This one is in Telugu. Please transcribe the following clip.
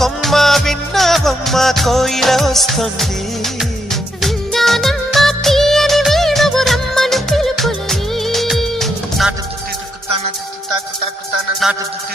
కొమ్మ విన్నావమ్మ కోయిల వస్తుంది. విన్నానమ్మ తీయని వేణువు రమ్మను పిలుపులని. నాటు దుత్తి దుక్కుతాన దుత్తి తాకు తాకుతాన నాటు దుత్తి